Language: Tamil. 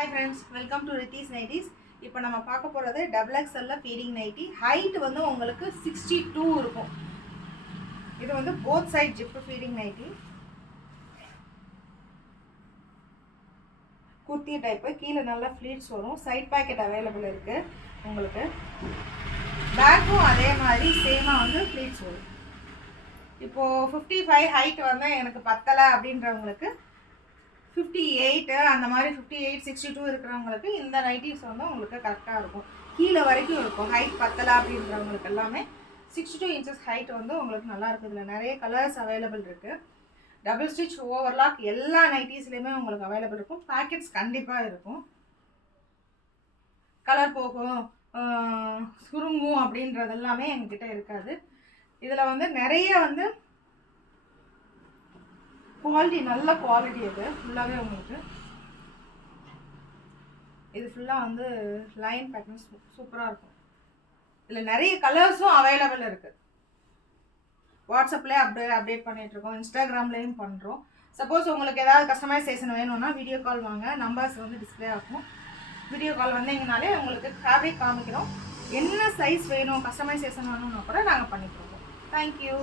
Hi friends, welcome to Rithis Nighties. இப்போ நம்ம பார்க்க போறது டபுள் எக்ஸ்எல்ல ஃபீடிங் நைட்டி. ஹைட் வந்து உங்களுக்கு 62 இருக்கும். இது வந்து both side zip feeding nighty. Kurti type, கீழ நல்ல ஃப்ளீட்ஸ் வரும். சைடு பாக்கெட் அவேலபிள் இருக்கு உங்களுக்கு. பேக்கும் அதே மாதிரி சேமா வந்து ஃப்ளீட்ஸ் வரும். இப்போ 55 ஹைட் வந்து எனக்கு பத்தல அப்படின்றவங்களுக்கு 58 அந்த மாதிரி 58 62 இருக்கிறவங்களுக்கு இந்த நைட்டிஸ் வந்து உங்களுக்கு கரெக்டாக இருக்கும். கீழே வரைக்கும் இருக்கும். ஹைட் பத்தலை அப்படின்றவங்களுக்கு எல்லாமே 62 இன்ச்சஸ் ஹைட் வந்து உங்களுக்கு நல்லா இருக்குது. இதில் நிறைய கலர்ஸ் அவைலபிள் இருக்குது. டபுள் ஸ்டிச் ஓவர்லாக் எல்லா நைட்டிஸ்லேயுமே உங்களுக்கு அவைலபிள் இருக்கும். பேக்கெட்ஸ் கண்டிப்பாக இருக்கும். கலர் போகும் சுருங்கும் அப்படின்றது எல்லாமே எங்ககிட்ட இருக்காது. இதில் வந்து நிறைய வந்து குவாலிட்டி, நல்ல குவாலிட்டி. இது ஃபுல்லாகவே உங்களுக்கு இது ஃபுல்லாக வந்து லைன் பேட்டர்ன் சூப்பராக இருக்கும். இதில் நிறைய கலர்ஸும் அவைலபிள் இருக்குது. வாட்ஸ்அப்லேயே அப்டேட் பண்ணிகிட்ருக்கோம், இன்ஸ்டாகிராம்லேயும் பண்ணுறோம். சப்போஸ் உங்களுக்கு ஏதாவது கஸ்டமைசேஷன் வேணும்னா வீடியோ கால் வாங்க, நம்பர்ஸ் வந்து டிஸ்பிளே ஆகும். வீடியோ கால் வந்தீங்கனாலே உங்களுக்கு ஃபேப்ரிக் காமிக்கிறோம். என்ன சைஸ் வேணும், கஸ்டமைசேஷன் வேணும்னா கூட நாங்கள் பண்ணிக்கிறோம். தேங்க்யூ.